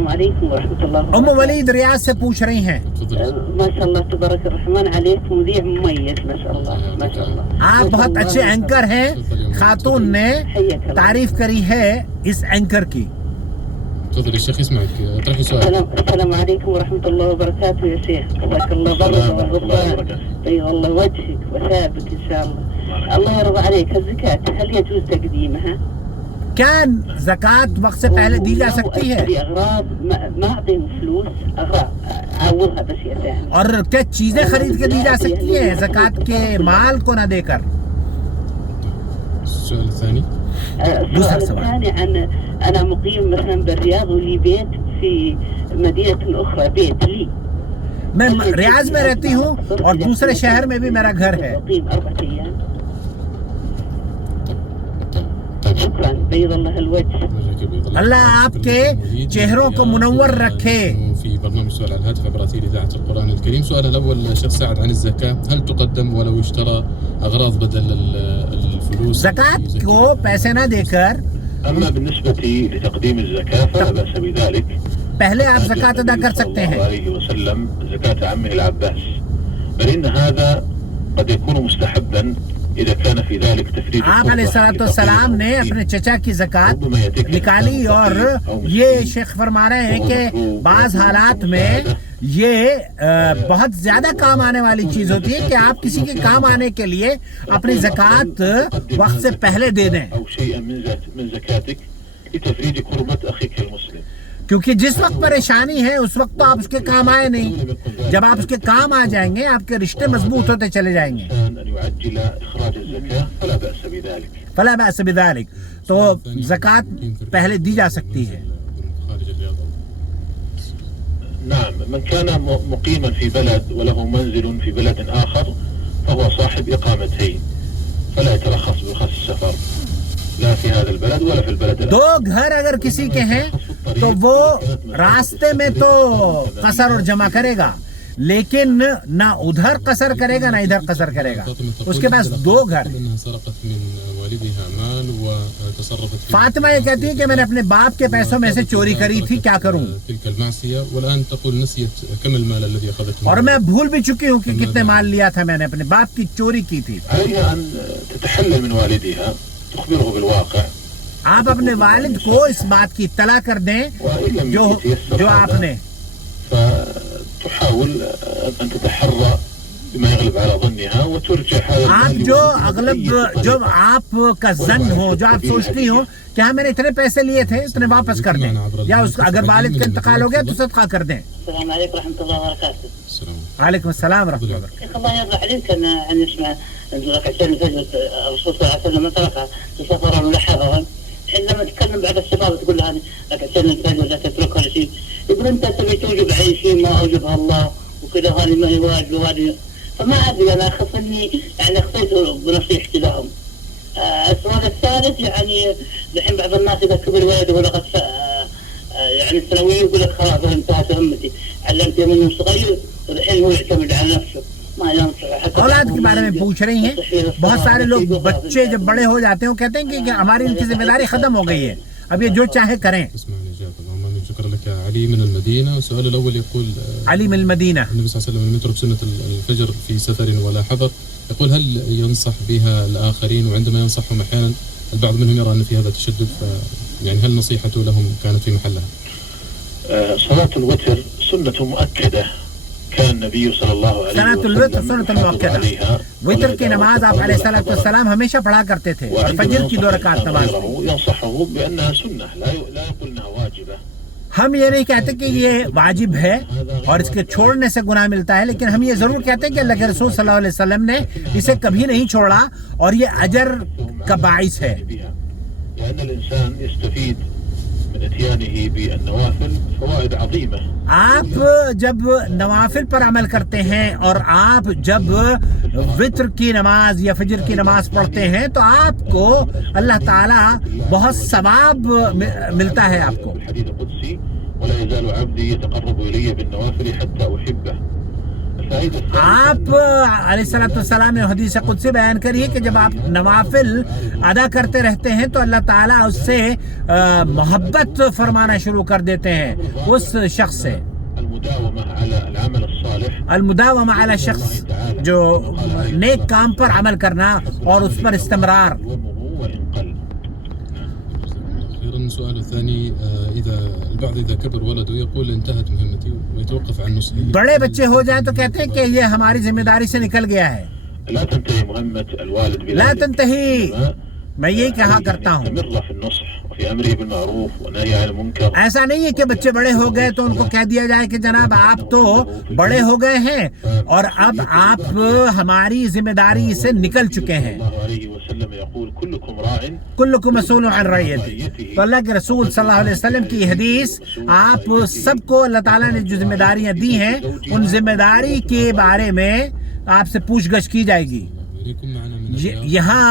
السلام علیکم ورحمۃ اللہ. ام ولید ریاض سے پوچھ رہی ہیں. ماشاء اللہ تبارک الرحمن علیک مذيع مميز ما شاء الله ما شاء الله. آپ بہت اچھے اینکر ہیں. خاتون نے تعریف کری ہے اس اینکر کی. تفضل الشيخ يسمعك اطرحي سؤال. السلام عليكم ورحمة الله وبركاته يا شيخ. جزاك الله بركة والغفران. طيب الله وجهك وثابت إن شاء الله. الله يرضى عليك. الزكاة هل يجوز تقديمها؟ کیا زکوٰۃ وقت سے پہلے دی جا سکتی ہے؟ اغراض ما اعطيهم فلوس اغراض اعوضها بس يا ثاني. اور کیا چیزیں خرید کے دی جا سکتی ہیں زکوٰۃ کے مال کو نہ دے کر؟ السؤال الثاني. السؤال الثاني عن أنا مقيم مثلا بالرياض ولي بيت في مدينة أخرى بيت لي. میں ریاض میں رہتی ہوں اور دوسرے شہر میں بھی میرا گھر ہے. أقيم 4 أيام. شكرا بيض الله الوجه. اللہ آپ کے چہروں کو منور رکھے. في برنامج سؤال على الهاتف عبر أثير إذاعة القرآن الكريم. سؤال الأول شيخ سعد عن الزكاة، هل تقدم ولو اشترى أغراض بدل الفلوس؟ زکوٰۃ کو پیسے نہ دے کر. أما بالنسبة لتقديم الزكاة فلا بأس بذلك. پہلے آپ زکوٰۃ ادا کر سکتے ہیں. صلى الله عليه وسلم زكاة عمه العباس، بل إن هذا قد يكون مستحبا إذا كان في ذلك تفريج. آپ علیہ الصلوۃ والسلام نے اپنے چچا کی زکوٰۃ نکالی اور یہ شیخ فرما رہے ہیں کہ بعض حالات میں یہ بہت زیادہ کام آنے والی چیز ہوتی ہے کہ آپ کسی کے کام آنے کے لیے اپنی زکوٰۃ وقت سے پہلے دے دیں. أو شيئا من زكاتك لتفريج كربة أخيك المسلم. کیونکہ جس وقت پریشانی ہے اس وقت تو آپ اس کے کام آئے نہیں. جب آپ اس کے کام آ جائیں گے آپ کے رشتے مضبوط ہوتے چلے جائیں گے. فلا بأس بذلك. تو زکوٰۃ پہلے دی جا سکتی ہے. نعم، من كان مقيما في بلد وله منزل في بلد آخر فهو صاحب إقامتين فلا يترخص برخص السفر لا في هذا البلد ولا في البلد الآخر. دو گھر اگر کسی کے ہیں تو وہ راستے میں تو قصر اور جمع کرے گا، لیکن نہ ادھر قصر کرے گا نہ ادھر قصر کرے گا. اس کے پاس 2 گھر. فاطمہ یہ کہتی ہے کہ میں نے اپنے باپ کے پیسوں میں سے چوری کری تھی، کیا کروں؟ اور میں بھول بھی چکی ہوں کہ کتنے مال لیا تھا میں نے، اپنے باپ کی چوری کی تھی. تخبره بالواقع. آپ اپنے والد کو اس بات کی اطلاع کر دیں جو آپ نے. فتحاول ان تتحرى بما يغلب على ظنها وترجع هذا. آپ جو آپ کا ظن ہو، جو آپ سوچتی ہو کہ ہاں میں نے اتنے پیسے لیے تھے اتنے واپس کر دیں، یا اگر والد کا انتقال ہو گیا تو صدقہ کر دیں. السلام علیکم ورحمۃ اللہ وبرکاتہ. وعلیکم السلام ورحمۃ اللہ وبرکاتہ. الله يرضى عليك أن نسمع ركعتين الفجر الرسول صلى الله عليه وسلم تركها سفرا ولا حضرا. حينما تتكلم بعد الشباب تقول له هذه ركعتين الفجر لا تتركها شيء، يقول أنت تبي توجب علي شيء ما أوجبها الله وكذا، هذه ما هي واجب وهذه. فما أدري أنا أخاف إني يعني أخطيت بنصيحتي لهم. السؤال الثالث يعني الحين بعض الناس إذا كبر ولده ولقد يعني الثانوية يقول لك خلاص انتهت همتي، علمته من صغير والحين هو يعتمد على نفسه. اولاد کے بارے میں پوچھ رہی ہیں. بہت سارے لوگ بچے جب بڑے ہو جاتے ہیں کہتے ہیں کہ ہماری ان کی ذمہ داری ختم ہو گئی ہے، اب یہ جو چاہے کریں. شكرا لك. علي من المدينة. والسؤال الأول يقول علي من المدينة. النبي صلى الله عليه وسلم لم يترك سنة الفجر في سفر ولا حضر، يقول هل ينصح بها الآخرين؟ وعندما ينصحهم أحيانا البعض منهم يرى أن في هذا تشدد، يعني هل نصيحته لهم كانت في محلها؟ صلاة الوتر سنة مؤكدة كان النبي صلى الله عليه صلاة الوتر سنة مؤكدة. وتر کی نماز آپ علیہ الصلوۃ والسلام ہمیشہ پڑھا کرتے تھے، فجر کی 2 رکعت نماز. ينصحه بأنها سنة لا يقول أنها واجبة. ہم یہ نہیں کہتے کہ یہ واجب ہے اور اس کے چھوڑنے سے گناہ ملتا ہے، لیکن ہم یہ ضرور کہتے ہیں کہ اللہ کے رسول صلی اللہ علیہ وسلم نے اسے کبھی نہیں چھوڑا اور یہ اجر کا باعث ہے. لأن الإنسان يستفيد من اتيانه بالنوافل فوائد عظيمة. آپ جب نوافل پر عمل کرتے ہیں اور آپ جب وتر کی نماز یا فجر کی نماز پڑھتے ہیں تو آپ کو اللہ تعالی بہت ثواب ملتا ہے آپ کو. الحديث القدسي ولا يزال عبدي يتقرب إلي بالنوافل حتى أحبه. آپ علیہ السلام نے حدیث قدسی بیان کری ہے کہ جب آپ نوافل ادا کرتے رہتے ہیں تو اللہ تعالیٰ اس سے محبت فرمانا شروع کر دیتے ہیں اس شخص سے. المداومہ علی شخص جو نیک کام پر عمل کرنا اور اس پر استمرار. السؤال الثاني إذا البعض إذا كبر ولده يقول انتهت مهمتي ويتوقف عن نصحه. بڑے بچے ہو جائیں تو کہتے ہیں کہ یہ ہماری ذمہ داری سے نکل گیا ہے. لا تنتهي مهمة الوالد بذلك. لا تنتهي. میں یہی کہا کرتا ہوں استمر في النصح وفي أمره بالمعروف والنهي عن المنكر. ایسا نہیں ہے کہ بچے بڑے ہو گئے تو ان کو کہہ دیا جائے کہ جناب آپ تو بڑے ہو گئے ہیں اور اب آپ ہماری ذمہ داری سے نکل چکے ہیں. کلکم مسئول عن رعیتہ. تو اللہ کے رسول صلی اللہ علیہ وسلم کی حدیث آپ سب کو اللہ تعالیٰ نے جو ذمہ داریاں دی ہیں ان ذمہ داری کے بارے میں آپ سے پوچھ گچھ کی جائے گی. یہاں